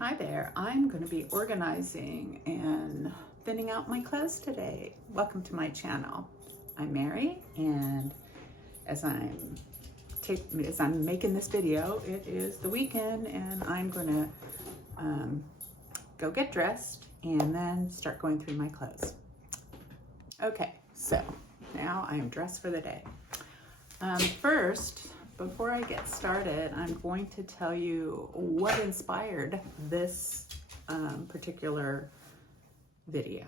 Hi there, I'm going to be organizing and thinning out my clothes today. Welcome to my channel. I'm Mary, and as I'm making this video, it is the weekend and I'm going to go get dressed and then start going through my clothes. Okay, so now I am dressed for the day. First, before I get started, I'm going to tell you what inspired this particular video.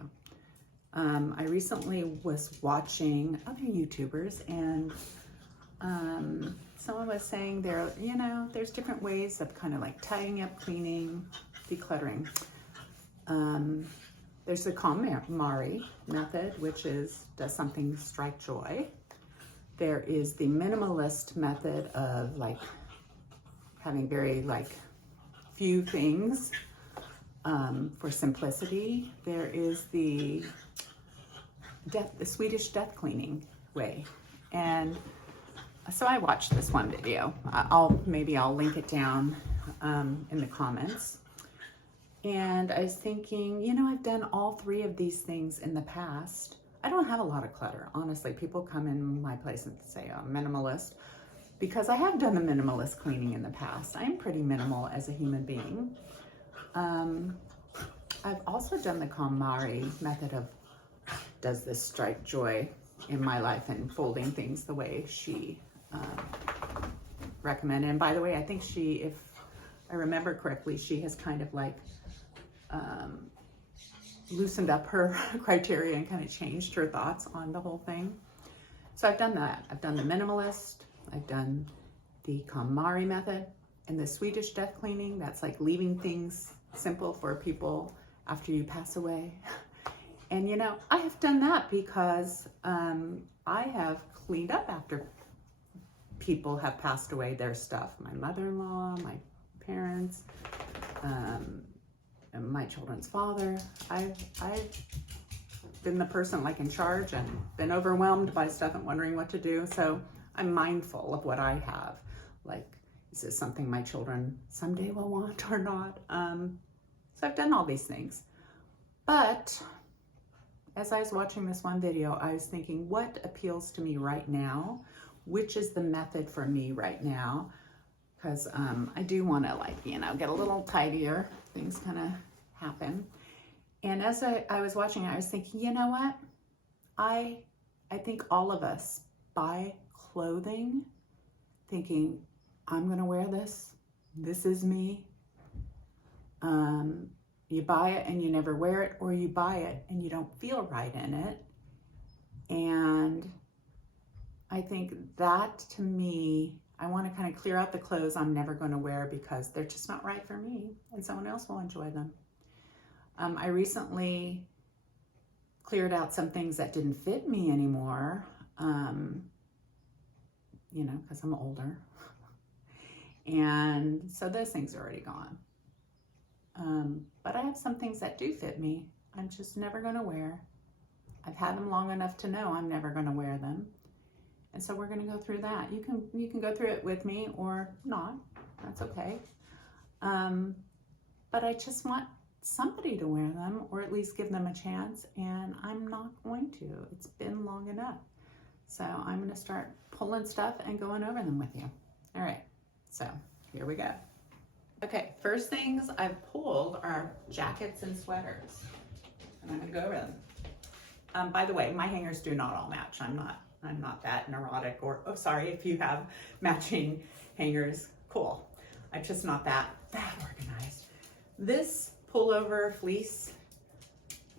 I recently was watching other YouTubers, and someone was saying there's different ways of kind of like tidying up, cleaning, decluttering. There's the KonMari method, which does something strike joy. There is the minimalist method of having very few things for simplicity. There is the Swedish death cleaning way. And so I watched this one video. Maybe I'll link it down in the comments. And I was thinking, I've done all three of these things in the past. I don't have a lot of clutter, honestly. People come in my place and say I'm minimalist because I have done the minimalist cleaning in the past. I'm pretty minimal as a human being. I've also done the KonMari method of does this strike joy in my life and folding things the way she recommended. And by the way, I think if I remember correctly, she has kind of loosened up her criteria and kind of changed her thoughts on the whole thing. So I've done that. I've done the minimalist, I've done the KonMari method, and the Swedish death cleaning. That's like leaving things simple for people after you pass away. And I have done that because I have cleaned up after people have passed away, their stuff. My mother-in-law, my parents, and my children's father. I've been the person in charge and been overwhelmed by stuff and wondering what to do. So I'm mindful of what I have. Is this something my children someday will want or not? So I've done all these things. But as I was watching this one video, I was thinking, what appeals to me right now? Which is the method for me right now? Because I do want to get a little tidier. Things kind of happen. And as I was watching, I was thinking, you know what? I think all of us buy clothing thinking, I'm going to wear this. This is me. You buy it and you never wear it, or you buy it and you don't feel right in it. And I think that, to me, I want to kind of clear out the clothes I'm never going to wear because they're just not right for me and someone else will enjoy them. I recently cleared out some things that didn't fit me anymore, because I'm older. And so those things are already gone. But I have some things that do fit me. I'm just never going to wear. I've had them long enough to know I'm never going to wear them. And so we're going to go through that. You can go through it with me or not. That's okay. But I just want somebody to wear them, or at least give them a chance, and I'm not going to. It's been long enough. So I'm going to start pulling stuff and going over them with you. All right, so here we go. Okay, first things I've pulled are jackets and sweaters, and I'm going to go over them. By the way, my hangers do not all match. I'm not that neurotic, or, oh, sorry, if you have matching hangers, cool. I'm just not that organized. This pullover fleece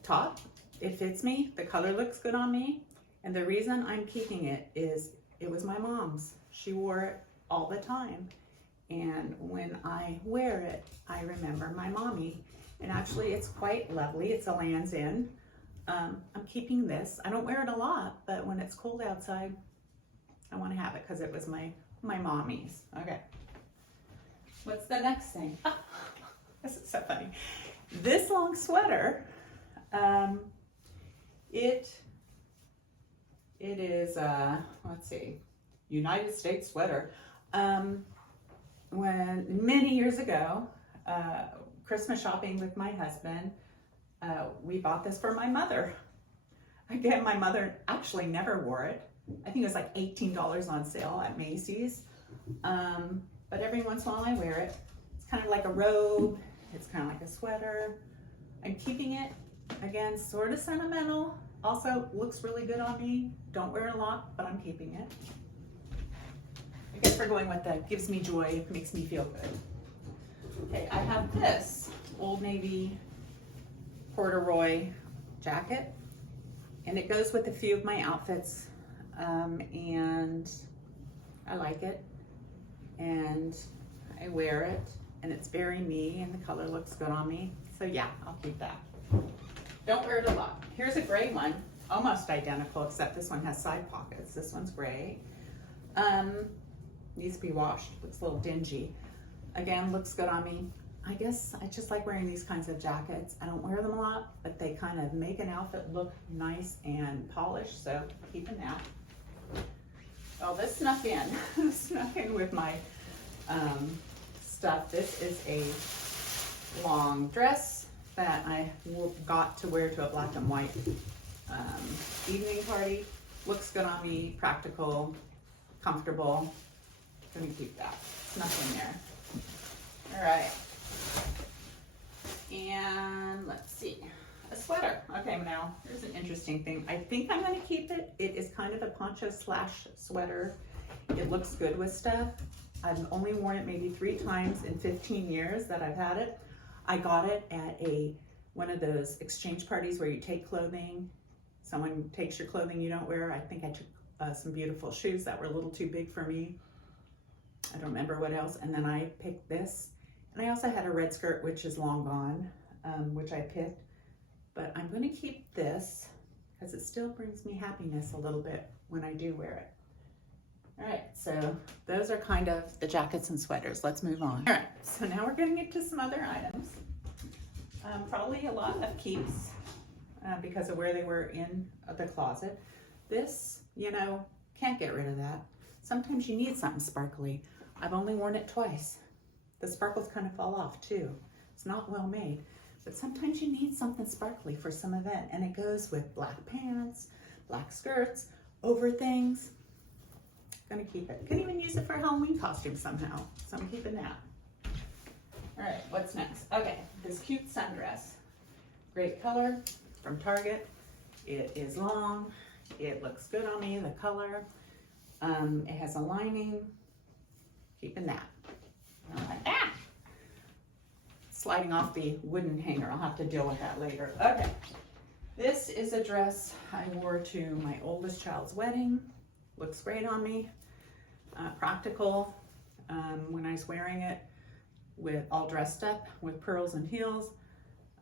top, it fits me. The color looks good on me. And the reason I'm keeping it is it was my mom's. She wore it all the time. And when I wear it, I remember my mommy. And actually, it's quite lovely. It's a Lands' End. I'm keeping this. I don't wear it a lot, but when it's cold outside, I want to have it because it was my mommy's. Okay. What's the next thing? Oh, this is so funny. This long sweater, it is, let's see, United States sweater. When many years ago, Christmas shopping with my husband. We bought this for my mother. Again, my mother actually never wore it. I think it was like $18 on sale at Macy's. But every once in a while I wear it. It's kind of like a robe. It's kind of like a sweater. I'm keeping it, again, sort of sentimental. Also looks really good on me. Don't wear it a lot, but I'm keeping it. I guess we're going with that gives me joy, makes me feel good. Okay, I have this Old Navy corduroy jacket, and it goes with a few of my outfits, and I like it, and I wear it, and it's very me, and the color looks good on me, so yeah, I'll keep that. Don't wear it a lot. Here's a gray one, almost identical, except this one has side pockets. This one's gray. Needs to be washed, looks a little dingy. Again, looks good on me. I guess I just like wearing these kinds of jackets. I don't wear them a lot, but they kind of make an outfit look nice and polished, so keeping that. Oh, this snuck in. Snuck in with my stuff. This is a long dress that I got to wear to a black and white evening party. Looks good on me, practical, comfortable. Gonna keep that. Snuck in there. All right. And let's see, a sweater. Okay, now here's an interesting thing. I think I'm gonna keep it. It is kind of a poncho slash sweater. It looks good with stuff. I've only worn it maybe 3 times in 15 years that I've had it. I got it at one of those exchange parties where you take clothing. Someone takes your clothing you don't wear. I think I took some beautiful shoes that were a little too big for me. I don't remember what else. And then I picked this. And I also had a red skirt, which is long gone, which I picked. But I'm going to keep this because it still brings me happiness a little bit when I do wear it. All right, so those are kind of the jackets and sweaters. Let's move on. All right, so now we're going to get to some other items. Probably a lot of keeps because of where they were in the closet. This, you know, can't get rid of that. Sometimes you need something sparkly. I've only worn it twice. The sparkles kind of fall off too. It's not well made, but sometimes you need something sparkly for some event, and it goes with black pants, black skirts, over things. Gonna keep it. Could even use it for a Halloween costume somehow, so I'm keeping that. All right, what's next? Okay, this cute sundress. Great color from Target. It is long. It looks good on me, the color. It has a lining. Keeping that. Sliding off the wooden hanger. I'll have to deal with that later. Okay. This is a dress I wore to my oldest child's wedding. Looks great on me. Practical. When I was wearing it with all dressed up with pearls and heels,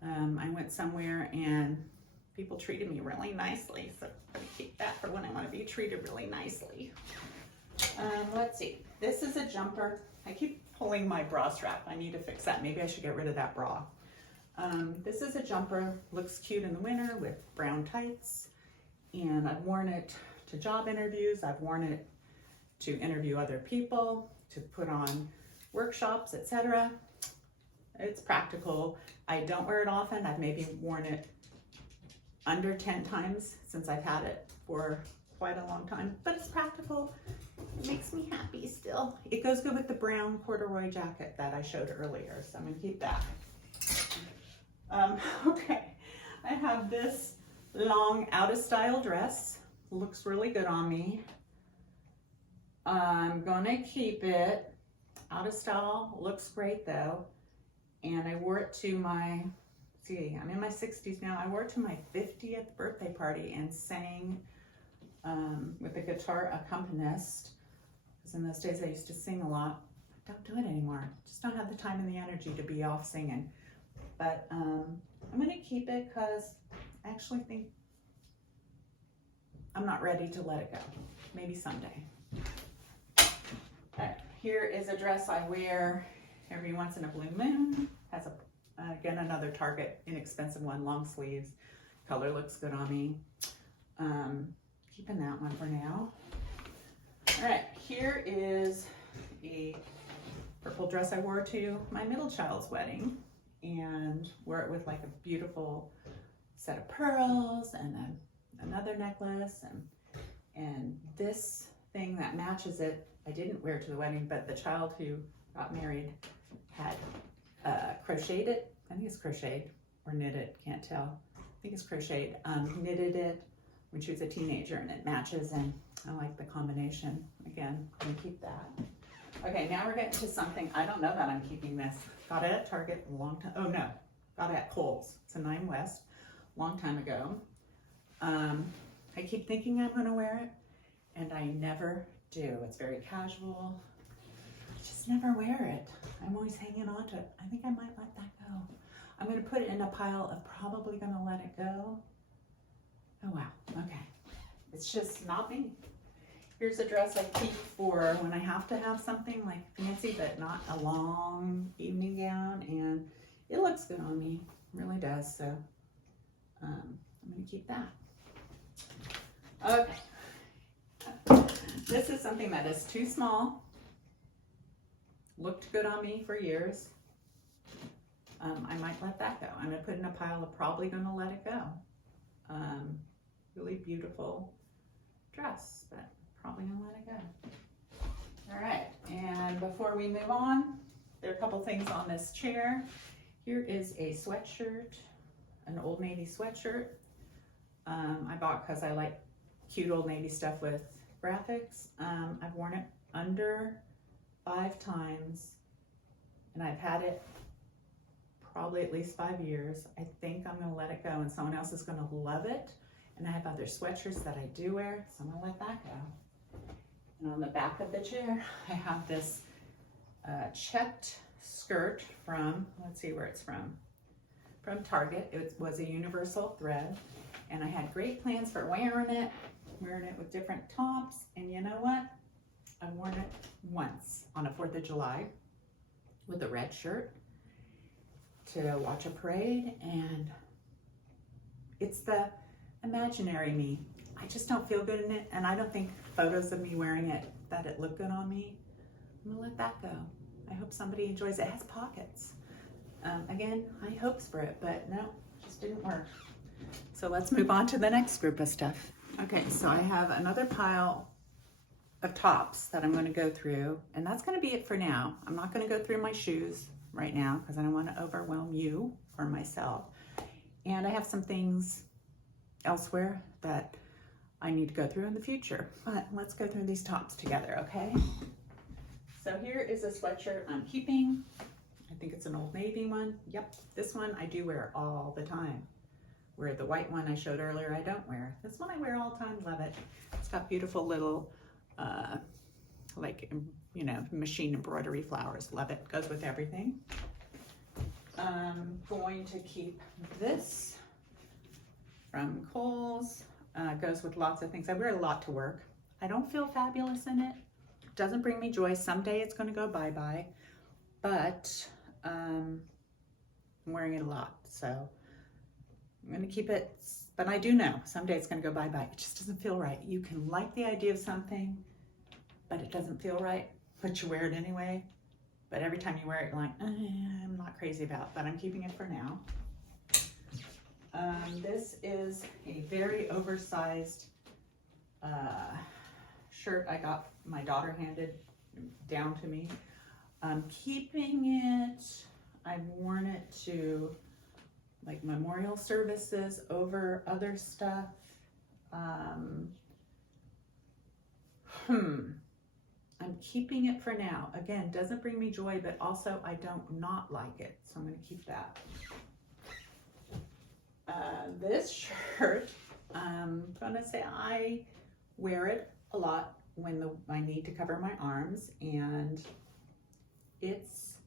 I went somewhere and people treated me really nicely. So I'm gonna keep that for when I want to be treated really nicely. Let's see. This is a jumper. I keep pulling my bra strap. I need to fix that. Maybe I should get rid of that bra. This is a jumper. Looks cute in the winter with brown tights. And I've worn it to job interviews. I've worn it to interview other people, to put on workshops, etc. It's practical. I don't wear it often. I've maybe worn it under 10 times since I've had it for quite a long time, but it's practical. It makes me happy still. It goes good with the brown corduroy jacket that I showed earlier, so I'm gonna keep that. Okay, I have this long out of style dress. Looks really good on me. I'm gonna keep it. Out of style, looks great though. And I wore it to my, I'm in my 60s now. I wore it to my 50th birthday party and sang with a guitar accompanist. Because in those days I used to sing a lot. I don't do it anymore. Just don't have the time and the energy to be off singing. But I'm gonna keep it because I actually think I'm not ready to let it go. Maybe someday. Right, here is a dress I wear every once in a blue moon. Has a, again, another Target inexpensive one, long sleeves. Color looks good on me. Keeping that one for now. All right, here is a purple dress I wore to my middle child's wedding. And and wear it with like a beautiful set of pearls and then another necklace and this thing that matches it. I didn't wear to the wedding, but the child who got married had crocheted it. I think it's crocheted or knitted, can't tell. I think it's crocheted. Knitted it when she was a teenager, and it matches, and I like the combination. Again, I'm gonna keep that. Okay, now we're getting to something. I don't know that I'm keeping this. Got it at Target a long time. Oh no, got it at Kohl's. It's a 9 West, long time ago. I keep thinking I'm gonna wear it, and I never do. It's very casual. I just never wear it. I'm always hanging on to it. I think I might let that go. I'm gonna put it in a pile of probably gonna let it go. Oh wow, okay. It's just not me. Here's a dress I keep for when I have to have something like fancy, but not a long evening gown, and it looks good on me, it really does, so I'm gonna keep that. Okay, this is something that is too small, looked good on me for years. I might let that go. I'm gonna put in a pile of probably gonna let it go. Really beautiful dress, but probably gonna let it go. All right, and before we move on, there are a couple things on this chair. Here is a sweatshirt, an Old Navy sweatshirt. I bought because I like cute Old Navy stuff with graphics. I've worn it under 5 times, and I've had it probably at least 5 years. I think I'm gonna let it go, and someone else is gonna love it. And I have other sweatshirts that I do wear, so I'm gonna let that go. And on the back of the chair, I have this checked skirt from, let's see where it's from Target. It was a universal thread, and I had great plans for wearing it with different tops, and you know what? I've worn it once on a 4th of July with a red shirt to watch a parade, and it's the imaginary me. I just don't feel good in it, and I don't think photos of me wearing it that it looked good on me. I'm gonna let that go. I hope somebody enjoys it. It has pockets. Again, high hopes for it, but no, just didn't work. So let's move on to the next group of stuff. Okay, so I have another pile of tops that I'm gonna go through, and that's gonna be it for now. I'm not gonna go through my shoes right now because I don't wanna overwhelm you or myself. And I have some things elsewhere that I need to go through in the future, but let's go through these tops together, okay? So here is a sweatshirt I'm keeping. I think it's an Old Navy one. Yep, this one I do wear all the time. Where the white one I showed earlier, I don't wear. This one I wear all the time, love it. It's got beautiful little, like, you know, machine embroidery flowers, love it, goes with everything. I'm going to keep this from Kohl's, goes with lots of things. I wear a lot to work. I don't feel fabulous in it. Doesn't bring me joy. Someday it's gonna go bye-bye, but I'm wearing it a lot. So I'm gonna keep it, but I do know someday it's gonna go bye-bye. It just doesn't feel right. You can like the idea of something, but it doesn't feel right, but you wear it anyway. But every time you wear it, you're like, I'm not crazy about, but I'm keeping it for now. This is a very oversized shirt I got, my daughter handed down to me. I'm keeping it, I've worn it to like memorial services over other stuff. I'm keeping it for now. Again, doesn't bring me joy, but also I don't not like it, so I'm gonna keep that. This shirt, I'm gonna say I wear it a lot when I need to cover my arms, and it's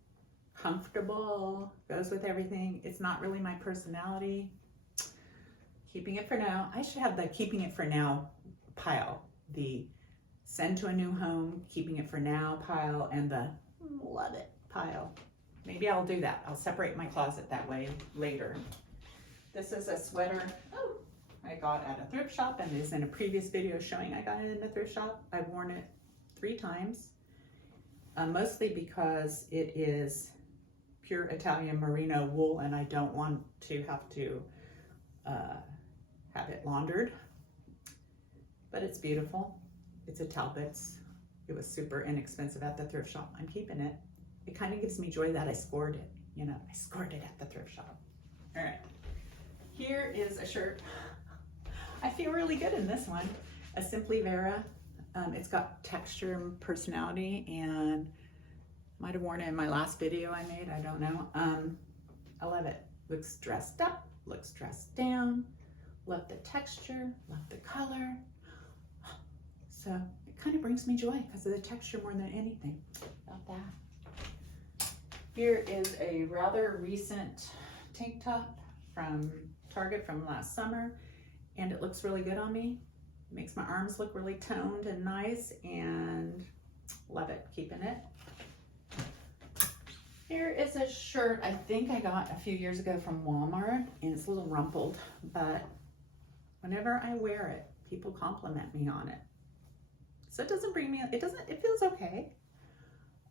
comfortable, goes with everything. It's not really my personality. Keeping it for now. I should have the keeping it for now pile, the send to a new home, keeping it for now pile, and the love it pile. Maybe I'll do that. I'll separate my closet that way later. This is a sweater I got at a thrift shop, and is in a previous video showing I got it in the thrift shop. I've worn it 3 times, mostly because it is pure Italian merino wool, and I don't want to have to have it laundered, but it's beautiful. It's a Talbot's. It was super inexpensive at the thrift shop. I'm keeping it. It kind of gives me joy that I scored it. You know, I scored it at the thrift shop. All right, here is a shirt. I feel really good in this one. A Simply Vera. It's got texture and personality, and might have worn it in my last video I made, I don't know. I love it. Looks dressed up, looks dressed down. Love the texture, love the color. So it kind of brings me joy because of the texture more than anything. About that. Here is a rather recent tank top from Target from last summer, and it looks really good on me. It makes my arms look really toned and nice, and love it, keeping it. Here is a shirt I think I got a few years ago from Walmart, and it's a little rumpled, but whenever I wear it, people compliment me on it. So it doesn't bring me, it feels okay.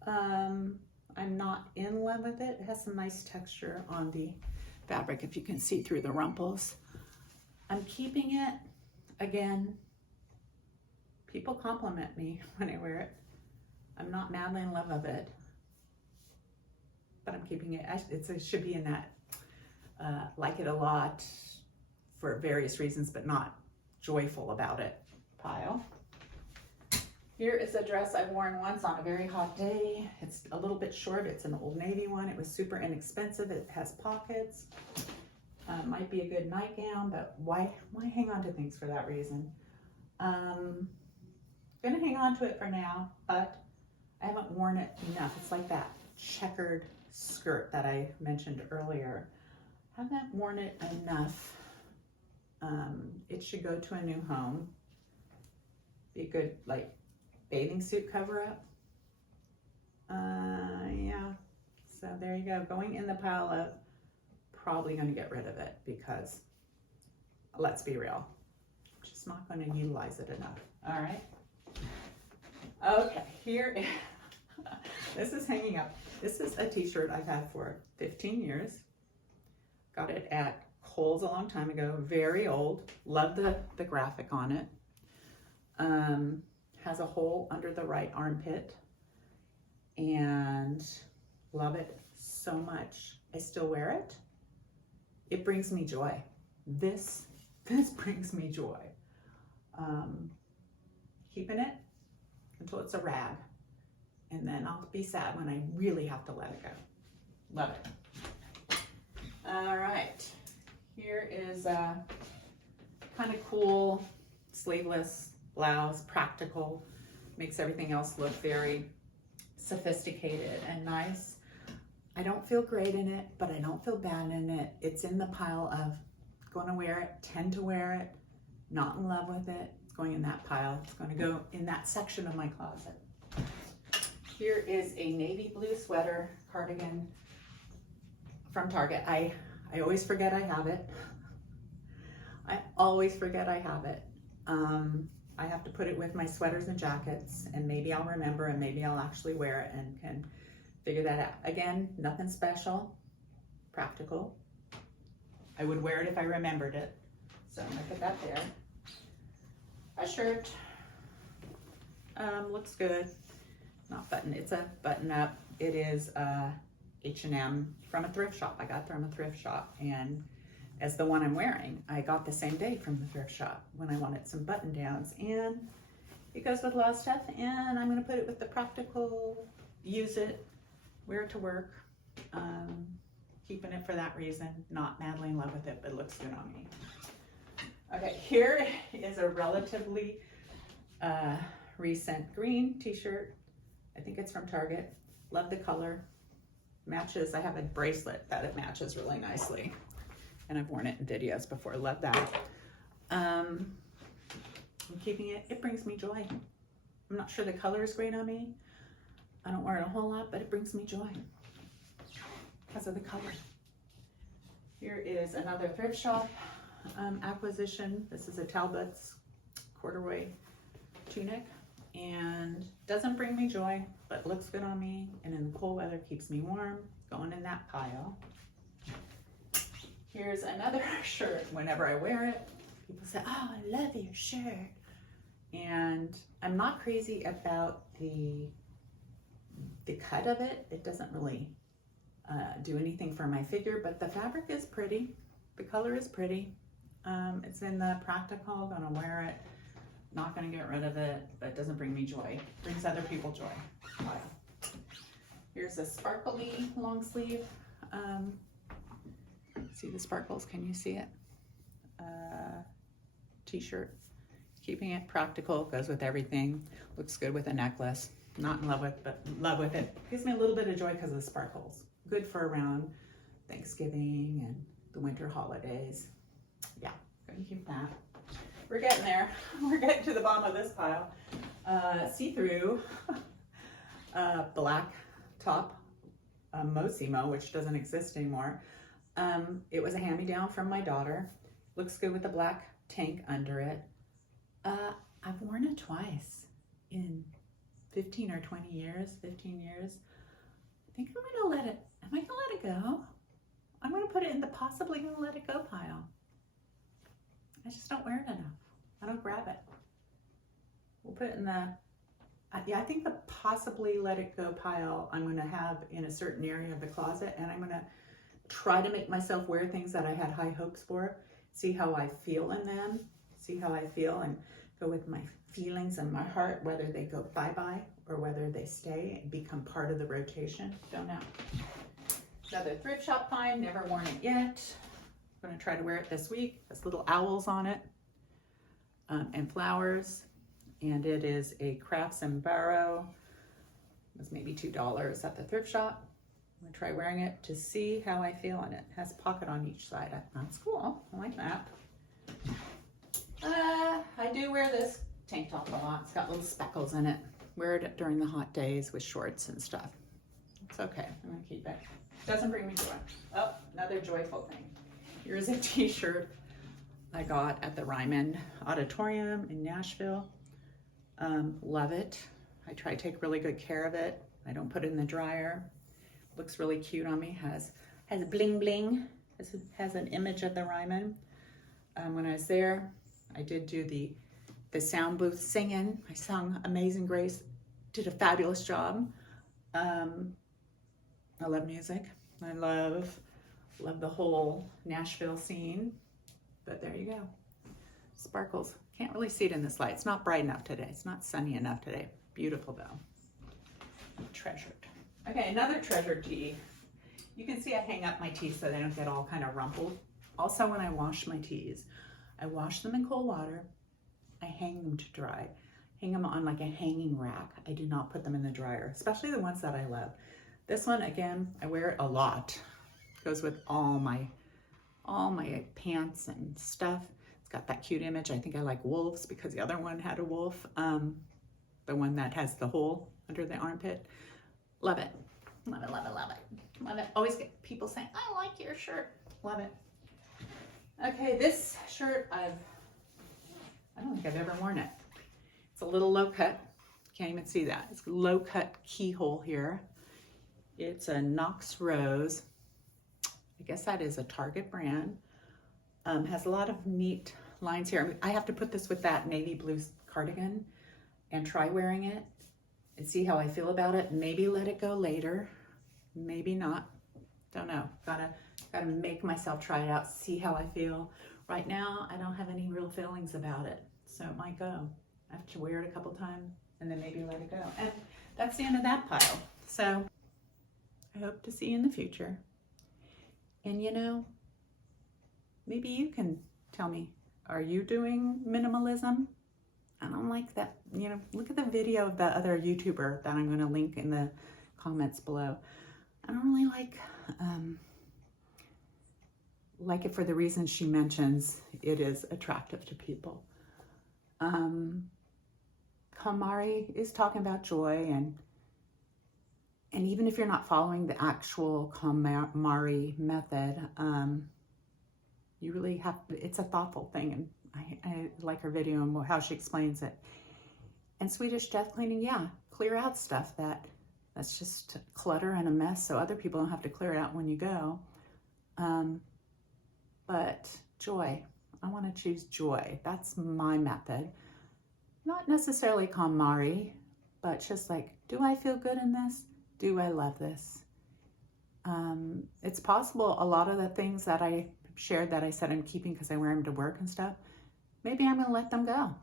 I'm not in love with it. It has some nice texture on the fabric, if you can see through the rumples. I'm keeping it. Again, people compliment me when I wear it. I'm not madly in love with it, but I'm keeping it. It should be in that like it a lot for various reasons, but not joyful about it pile. Here is a dress I've worn once on a very hot day. It's a little bit short. It's an Old Navy one. It was super inexpensive. It has pockets. Might be a good nightgown, but why hang on to things for that reason? Gonna hang on to it for now, but I haven't worn it enough. It's like that checkered skirt that I mentioned earlier. Haven't worn it enough. It should go to a new home. Be a good like bathing suit cover up. Yeah, so there you go. Going in the pile of probably going to get rid of it because let's be real, just not going to utilize it enough. All right. Okay, here is, this is hanging up. This is a t-shirt I've had for 15 years. Got it at Kohl's a long time ago. Very old. Love the graphic on it. Has a hole under the right armpit, and love it so much. I still wear it. It brings me joy. This brings me joy. Keeping it until it's a rag, and then I'll be sad when I really have to let it go. Love it. All right, here is a kind of cool sleeveless blouse, practical, makes everything else look very sophisticated and nice. I don't feel great in it, but I don't feel bad in it. It's in the pile of going to wear it, tend to wear it, not in love with it. It's going in that pile. It's going to go in that section of my closet. Here is a navy blue sweater cardigan from Target. I always forget I have it. I always forget I have it. I have to put it with my sweaters and jackets, and maybe I'll remember, and maybe I'll actually wear it and can figure that out. Again, nothing special, practical. I would wear it if I remembered it. So I'm gonna put that there. A shirt, looks good. Not button, it's a button up. It is H&M from a thrift shop. I got it from a thrift shop, and as the one I'm wearing, I got the same day from the thrift shop when I wanted some button downs, and it goes with a lot of stuff, and I'm gonna put it with the practical, use it, wear it to work. Keeping it for that reason, not madly in love with it, but it looks good on me. Okay, here is a relatively recent green t-shirt. I think it's from Target. Love the color. Matches, I have a bracelet that it matches really nicely, and I've worn it in videos before. Love that. I'm keeping it. It brings me joy. I'm not sure the color is great on me. I don't wear it a whole lot, but it brings me joy because of the color. Here is another thrift shop acquisition. This is a Talbot's corduroy tunic, and doesn't bring me joy, but looks good on me, and in the cold weather keeps me warm. going in that pile. Here's another shirt. Whenever I wear it, people say, oh, I love your shirt. And I'm not crazy about the cut of it. It doesn't really do anything for my figure, but the fabric is pretty. The color is pretty. It's in the practical, gonna wear it. Not gonna get rid of it, but it doesn't bring me joy. It brings other people joy. Here's a sparkly long sleeve. See the sparkles, can you see it? T-shirt. Keeping it practical, goes with everything. Looks good with a necklace. Not in love with, but in love with it. Gives me a little bit of joy because of the sparkles. Good for around Thanksgiving and the winter holidays. Yeah, gonna keep that. We're getting there. We're getting to the bottom of this pile. See-through black top Mosimo, which doesn't exist anymore. It was a hand-me-down from my daughter. Looks good with the black tank under it. I've worn it twice in 15 or 20 years, 15 years. I think I'm gonna let it, am I gonna let it go? I'm gonna put it in the possibly gonna let it go pile. I just don't wear it enough. I don't grab it. We'll put it in the, yeah, I think the possibly let it go pile I'm gonna have in a certain area of the closet, and I'm gonna try to make myself wear things that I had high hopes for, see how I feel in them, see how I feel, and go with my feelings and my heart, whether they go bye-bye or whether they stay and become part of the rotation. Don't know. Another thrift shop find, never worn it yet. I'm gonna try to wear it this week. There's little owls on it and flowers. And it is a Crafts and Barrow. It was maybe $2 at the thrift shop. I'm gonna try wearing it to see how I feel in it. It has a pocket on each side. That's cool, I like that. I do wear this tank top a lot. It's got little speckles in it. Wear it during the hot days with shorts and stuff. It's okay, I'm gonna keep it. Doesn't bring me joy. Oh, another joyful thing. Here's a t-shirt I got at the Ryman Auditorium in Nashville. Love it. I try to take really good care of it. I don't put it in the dryer. Looks really cute on me. Has bling bling. Has an image of the Ryman. When I was there, I did do the sound booth singing. I sung Amazing Grace. Did a fabulous job. I love music. I love the whole Nashville scene. But there you go. Sparkles. Can't really see it in this light. It's not bright enough today. It's not sunny enough today. Beautiful though. Treasured. Okay, another treasured tea. You can see I hang up my teas so they don't get all kind of rumpled. Also, when I wash my teas, I wash them in cold water. I hang them to dry. Hang them on like a hanging rack. I do not put them in the dryer, especially the ones that I love. This one, again, I wear it a lot. Goes with all my pants and stuff. It's got that cute image. I think I like wolves because the other one had a wolf. The one that has the hole under the armpit. Love it. Love it, love it, love it. Love it. Always get people saying, I like your shirt. Love it. Okay, this shirt I don't think I've ever worn it. It's a little low cut. Can't even see that. It's a low cut keyhole here. It's a Knox Rose. I guess that is a Target brand. Has a lot of neat lines here. I have to put this with that navy blue cardigan and try wearing it and see how I feel about it. Maybe let it go later. Maybe not. Don't know. Gotta make myself try it out, see how I feel. Right now, I don't have any real feelings about it, so it might go. I have to wear it a couple times and then maybe let it go. And that's the end of that pile. So I hope to see you in the future. And you know, maybe you can tell me, are you doing minimalism? I don't like that, you know, look at the video of the other YouTuber that I'm gonna link in the comments below. I don't really like it for the reasons she mentions. It is attractive to people. KonMari is talking about joy, and even if you're not following the actual KonMari method, you really have, it's a thoughtful thing, and I like her video and how she explains it. And Swedish death cleaning, yeah, clear out stuff that That's just clutter and a mess so other people don't have to clear it out when you go. But joy, I want to choose joy. That's my method. Not necessarily KonMari, but just like, do I feel good in this? Do I love this? It's possible a lot of the things that I shared that I said I'm keeping because I wear them to work and stuff, maybe I'm going to let them go.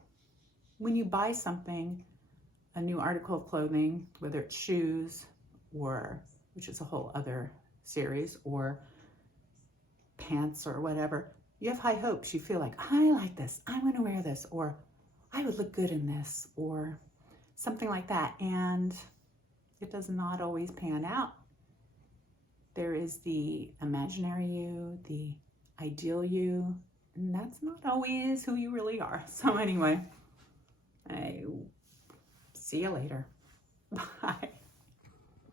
When you buy something, a new article of clothing, whether it's shoes or, which is a whole other series, or pants or whatever, you have high hopes. You feel like, I like this, I want to wear this, or I would look good in this, or something like that. And it does not always pan out. There is the imaginary you, the ideal you, and that's not always who you really are. So anyway, I see you later. Bye.